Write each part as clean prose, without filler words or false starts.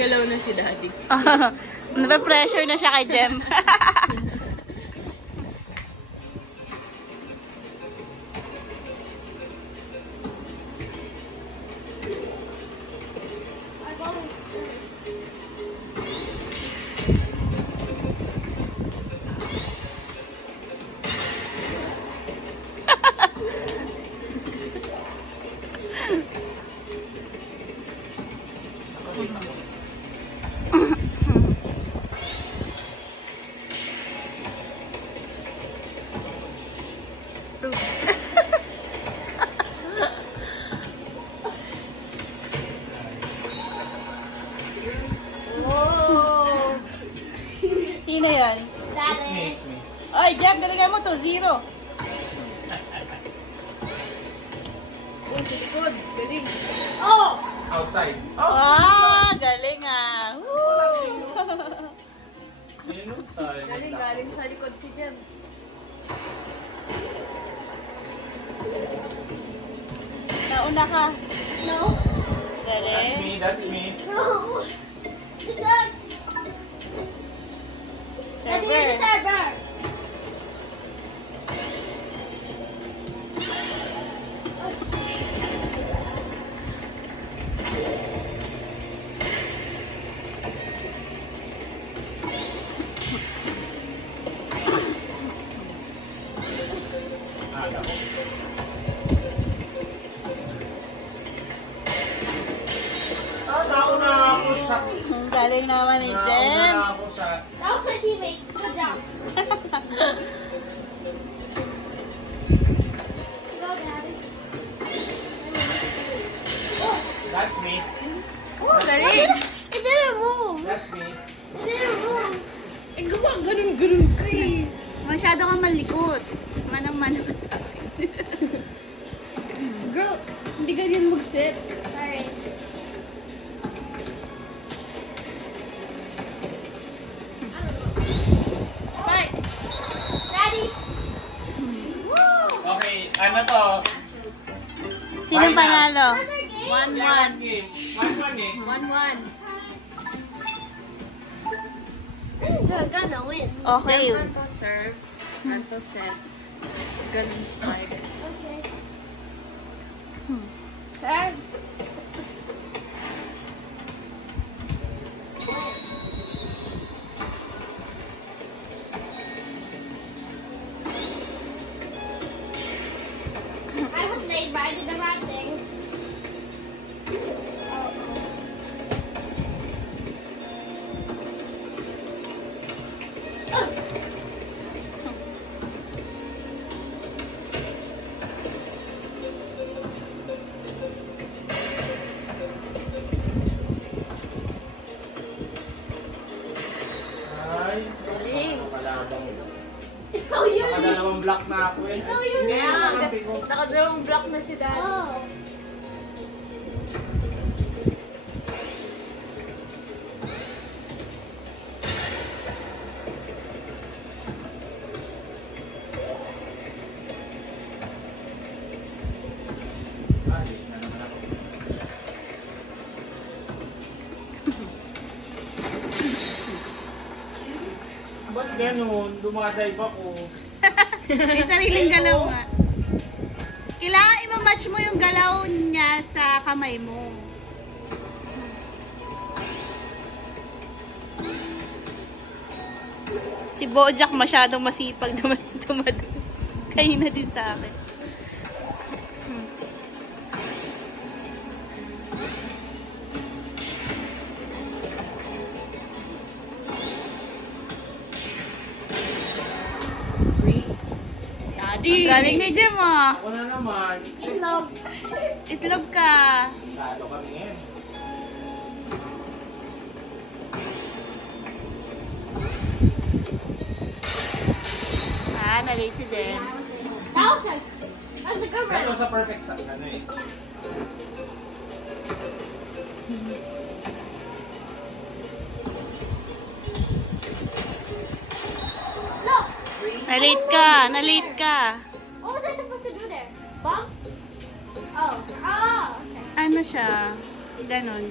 gumagalaw na si Daddy. Nape-pressure na siya kay Jem. Sino yan? It's me. Ay, Jeff, galingan mo to. 0. Oh, sa likod. Galing. Oh! Outside. Ah, galing ah. Galing, galing sa likod si Jem. Nauna ka. No. Galing. That's me. No. It sucks. Daddy, you're the server. Nauna ako sa... Galing naman ni Jem. Nauna ako sa... That was my teammate. Good job. Go, Daddy. That's me. Oh, galing. It didn't move. That's me. It didn't move. Eh, gawa, ganun ka eh. Masyado kang malikot. Manang-manang ka sa akin. Girl, hindi ganyan mag-set. Sorry. Spike! Daddy. Okay, ano to? Sino panalo? Another game. 1-1. Last game. 1-1 eh. 1-1. They're gonna win. Okay. Jem, Anto serve. Anto set. Galing Spike. Okay. Serve! I was late, but I did the right thing. Ay, Galing. nakalabang. Oh, you did. Nakadalawang block na ako eh. Ikaw yun Hindi, eh. nakampi ko. Nakadalawang block na si Daddy. Oh. Ay, na naman ako. Ba't ganun? Dumadive ako. May sariling galaw nga. Kailangan i-match mo yung galaw niya sa kamay mo. Si Bojack masyadong masipag dumadang. Kanina din sa akin. Daddy! Galing ni Jem ah. Ako na naman. Itlog. Itlog ka. Talo kami ngayon. Ah, na-late si Jem. That was a good Pero run. sa perfect sa ano eh. Look. Na-late ka. Na-late ka. What was I supposed to do there? Bump? Oh. Oh. Okay. Ano siya? Ganon.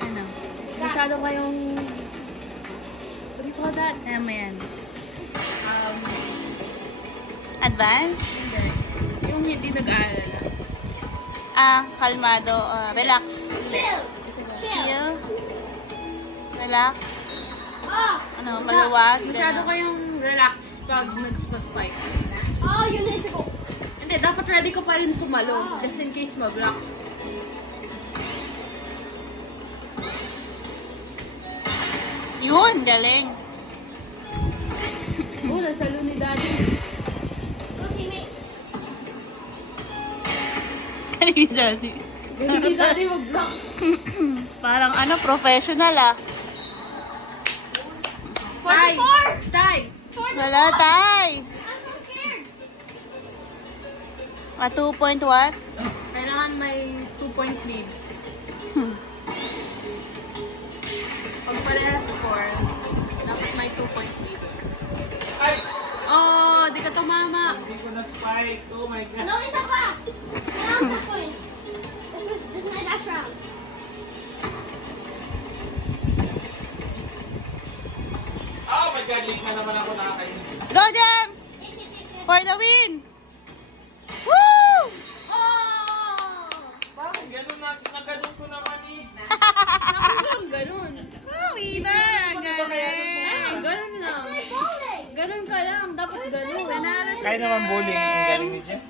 Ano? Masyado kayong... What do you call that? Ayan mo yan. Um, Advance? hindi. Yung hindi nag-aalala. Kalmado. Relax. Chill. Chill. Chill. Relax. Oh. Ano, maluwag. Masyado Ano. kayong relax pag nagpa-spike. Oh, you need to go. Hindi, dapat ready ko pa rin sumalo. Just in case mag-block. Yun, galing. Oh, nasalo ni Daddy. Go, teammate. Galing ni Daddy. Galing ni Daddy mag-block. Parang ano, professional ah. 44! Tie! Wala, tay. I'm so scared. 2 point what? Kailangan may 2-point lead. Pag parehas score, dapat may 2-point lead. Ay! Oh, di ka tumama. Hindi ko na spike. Oh my God. No, isa pa. Kailangan ko points. This is my last round. Oh my God, late na naman ako nakakainis. Go, Jam! Yes, yes, yes, yes. For the win! Woo! Oh! Bakit ganun na ganun ko naman eh? Ako lang, ganun. Oh, winner! Galing! Ganun lang. My bowling. Ganun ka lang. Dapat ganun. Panalo si Kaya naman bowling. Ang Jem. galing ni Jem.